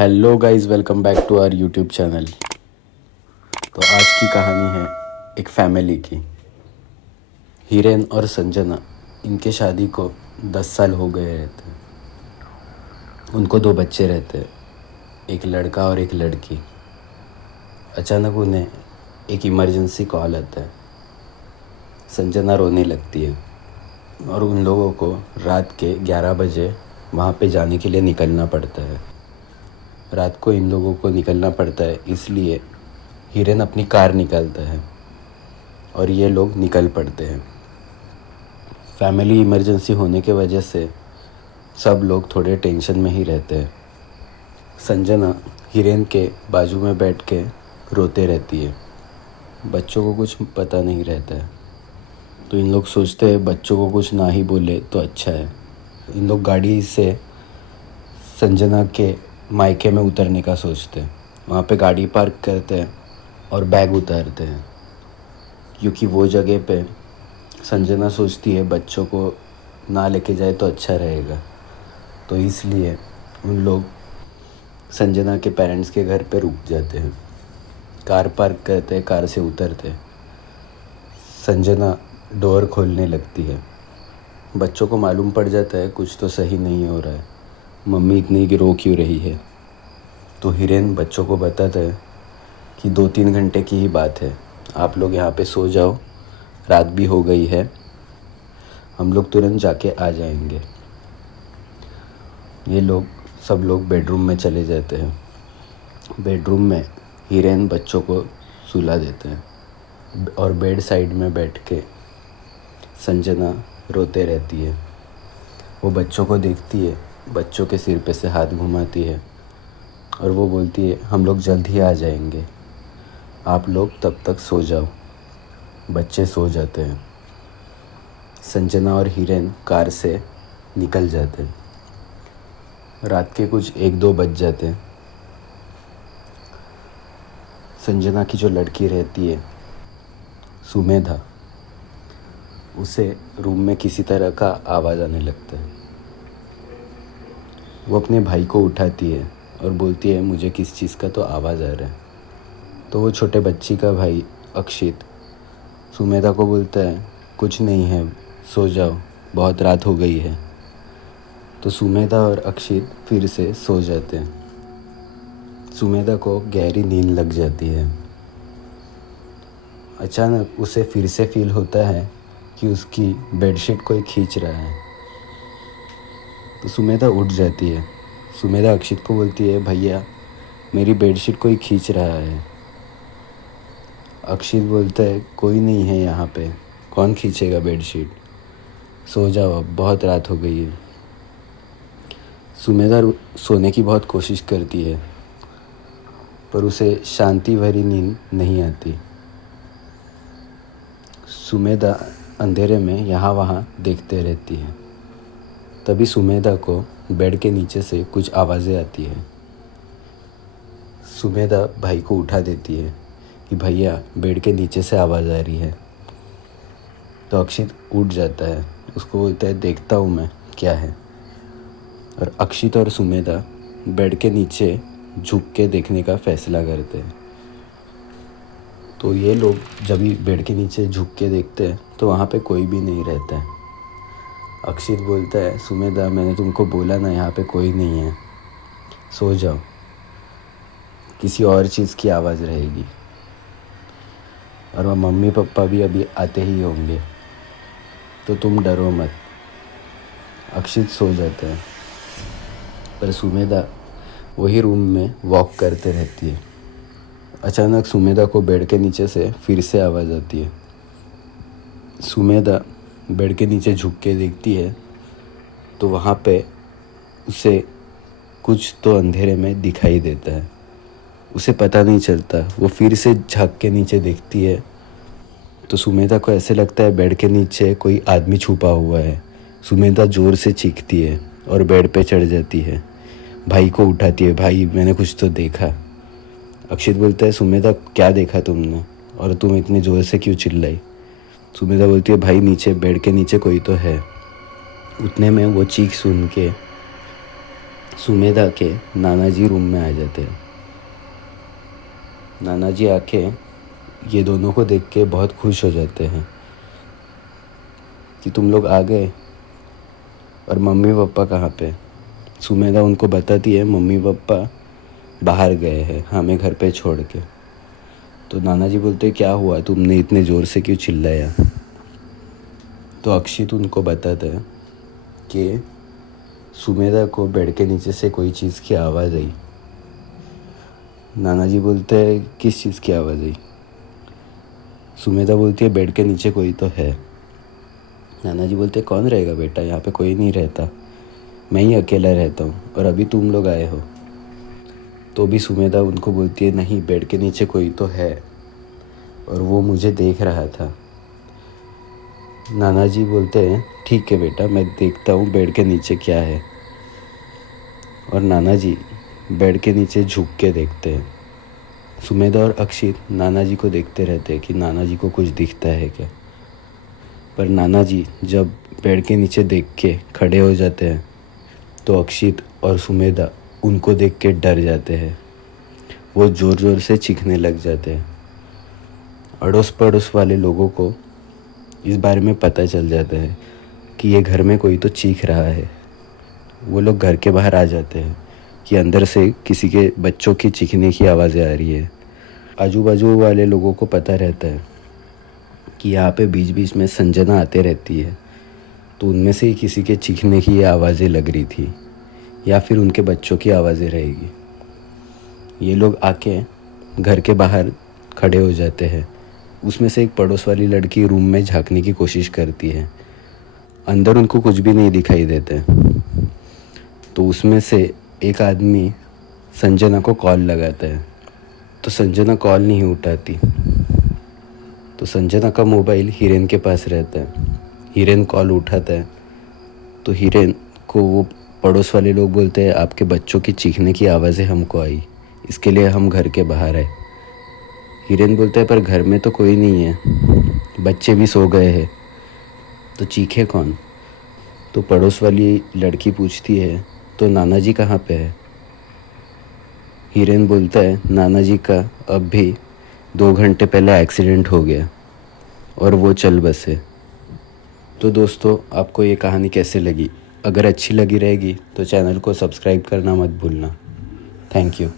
Hello guys, welcome back to our YouTube channel. तो आज की कहानी है एक फैमिली की। हिरेन और संजना, इनके शादी को 10 साल हो गए रहते। उनको 2 बच्चे रहते, एक लड़का और एक लड़की। अचानक उन्हें एक इमरजेंसी कॉल आता है। संजना रोने लगती है और उन लोगों को रात के 11 बजे वहाँ पे जाने के लिए निकलना पड़ता है। रात को इन लोगों को निकलना पड़ता है, इसलिए हिरेन अपनी कार निकालता है और ये लोग निकल पड़ते हैं। फैमिली इमरजेंसी होने के वजह से सब लोग थोड़े टेंशन में ही रहते हैं। संजना हिरेन के बाजू में बैठ के रोते रहती है। बच्चों को कुछ पता नहीं रहता है, तो इन लोग सोचते हैं बच्चों को कुछ ना ही बोले तो अच्छा है। इन लोग गाड़ी से संजना के मायके में उतरने का सोचते हैं। वहाँ पे गाड़ी पार्क करते हैं और बैग उतारते हैं, क्योंकि वो जगह पे संजना सोचती है बच्चों को ना लेके जाए तो अच्छा रहेगा। तो इसलिए उन लोग संजना के पेरेंट्स के घर पे रुक जाते हैं, कार पार्क करते हैं, कार से उतरते हैं। संजना डोर खोलने लगती है। बच्चों को मालूम पड़ जाता है कुछ तो सही नहीं हो रहा है, मम्मी इतनी रो क्यों रही है। तो हिरेन बच्चों को बताता है कि 2-3 घंटे की ही बात है, आप लोग यहाँ पे सो जाओ, रात भी हो गई है, हम लोग तुरंत जाके आ जाएंगे। ये लोग सब लोग बेडरूम में चले जाते हैं। बेडरूम में हिरेन बच्चों को सुला देते हैं और बेड साइड में बैठ के संजना रोते रहती है। वो बच्चों को देखती है, बच्चों के सिर पे से हाथ घुमाती है और वो बोलती है हम लोग जल्द ही आ जाएंगे, आप लोग तब तक सो जाओ। बच्चे सो जाते हैं। संजना और हिरेन कार से निकल जाते हैं। रात के कुछ 1-2 बज जाते हैं। संजना की जो लड़की रहती है सुमेधा, उसे रूम में किसी तरह का आवाज़ आने लगता है। वो अपने भाई को उठाती है और बोलती है मुझे किस चीज़ का तो आवाज़ आ रहा है। तो वो छोटे बच्ची का भाई अक्षित सुमेधा को बोलता है कुछ नहीं है, सो जाओ, बहुत रात हो गई है। तो सुमेधा और अक्षित फिर से सो जाते हैं। सुमेधा को गहरी नींद लग जाती है। अचानक उसे फिर से फील होता है कि उसकी बेडशीट कोई खींच रहा है। तो सुमेधा उठ जाती है। सुमेधा अक्षित को बोलती है भैया, मेरी बेडशीट कोई खींच रहा है। अक्षित बोलता है कोई नहीं है यहाँ पे, कौन खींचेगा बेडशीट, सो जाओ, अब बहुत रात हो गई है। सुमेधा सोने की बहुत कोशिश करती है, पर उसे शांति भरी नींद नहीं आती। सुमेधा अंधेरे में यहाँ वहाँ देखते रहती है। तभी सुमेधा को बेड के नीचे से कुछ आवाज़ें आती है। सुमेधा भाई को उठा देती है कि भैया बेड के नीचे से आवाज़ आ रही है। तो अक्षित उठ जाता है, उसको बोलता है देखता हूँ मैं क्या है। और अक्षित और सुमेधा बेड के नीचे झुक के देखने का फैसला करते हैं। तो ये लोग जब भी बेड के नीचे झुक के देखते हैं तो वहाँ पे कोई भी नहीं रहता है। अक्षित बोलता है सुमेधा, मैंने तुमको बोला ना यहाँ पे कोई नहीं है, सो जाओ, किसी और चीज़ की आवाज़ रहेगी और वह मम्मी पापा भी अभी आते ही होंगे, तो तुम डरो मत। अक्षित सो जाता है, पर सुमेधा वही रूम में वॉक करते रहती है। अचानक सुमेधा को बेड के नीचे से फिर से आवाज़ आती है। सुमेधा बेड के नीचे झुक के देखती है तो वहाँ पे उसे कुछ तो अंधेरे में दिखाई देता है। उसे पता नहीं चलता, वो फिर से झाँक के नीचे देखती है तो सुमेधा को ऐसे लगता है बेड के नीचे कोई आदमी छुपा हुआ है। सुमेधा ज़ोर से चीखती है और बेड पे चढ़ जाती है। भाई को उठाती है, भाई मैंने कुछ तो देखा। अक्षित बोलता है सुमेधा क्या देखा तुमने और तुम इतने ज़ोर से क्यों चिल्लाई। सुमेधा बोलती है भाई नीचे बेड के नीचे कोई तो है। उतने में वो चीख सुन के सुमेधा के नाना जी रूम में आ जाते हैं। नाना जी आके ये दोनों को देख के बहुत खुश हो जाते हैं कि तुम लोग आ गए, और मम्मी पापा कहाँ पे। सुमेधा उनको बताती है मम्मी पापा बाहर गए हैं हमें घर पे छोड़ के। तो नाना जी बोलते क्या हुआ, तुमने इतने ज़ोर से क्यों चिल्लाया। तो अक्षित उनको बताता है कि सुमेधा को बेड के नीचे से कोई चीज़ की आवाज़ आई। नाना जी बोलते हैं किस चीज़ की आवाज़ आई। सुमेधा बोलती है बेड के नीचे कोई तो है। नाना जी बोलते कौन रहेगा बेटा, यहाँ पे कोई नहीं रहता, मैं ही अकेला रहता हूँ, और अभी तुम लोग आए हो। तो भी सुमेधा उनको बोलती है नहीं, बेड के नीचे कोई तो है और वो मुझे देख रहा था। नाना जी बोलते हैं ठीक है बेटा, मैं देखता हूँ बेड के नीचे क्या है। और नाना जी बेड के नीचे झुक के देखते हैं। सुमेधा और अक्षित नाना जी को देखते रहते हैं कि नाना जी को कुछ दिखता है क्या। पर नाना जी जब बेड के नीचे देख के खड़े हो जाते हैं तो अक्षित और सुमेधा उनको देख के डर जाते हैं। वो ज़ोर ज़ोर से चीखने लग जाते हैं। अड़ोस पड़ोस वाले लोगों को इस बारे में पता चल जाता है कि ये घर में कोई तो चीख रहा है। वो लोग घर के बाहर आ जाते हैं कि अंदर से किसी के बच्चों की चीखने की आवाज़ें आ रही है। आजू बाजू वाले लोगों को पता रहता है कि यहाँ पे बीच बीच में संजना आते रहती है, तो उनमें से ही किसी के चीखने की ये आवाज़ें लग रही थी, या फिर उनके बच्चों की आवाज़ें रहेगी। ये लोग आके घर के बाहर खड़े हो जाते हैं। उसमें से एक पड़ोस वाली लड़की रूम में झांकने की कोशिश करती है। अंदर उनको कुछ भी नहीं दिखाई देते। तो उसमें से एक आदमी संजना को कॉल लगाता है, तो संजना कॉल नहीं उठाती। तो संजना का मोबाइल हिरेन के पास रहता है। हिरेन कॉल उठाता है तो हिरेन को वो पड़ोस वाले लोग बोलते हैं आपके बच्चों की चीखने की आवाज़ें हमको आई, इसके लिए हम घर के बाहर आए। हिरेन बोलता है पर घर में तो कोई नहीं है, बच्चे भी सो गए हैं, तो चीखे कौन। तो पड़ोस वाली लड़की पूछती है तो नाना जी कहाँ पे है। हिरेन बोलता है नाना जी का अब भी 2 घंटे पहले एक्सीडेंट हो गया और वो चल बसे। तो दोस्तों, आपको ये कहानी कैसे लगी? अगर अच्छी लगी रहेगी तो चैनल को सब्सक्राइब करना मत भूलना। Thank you.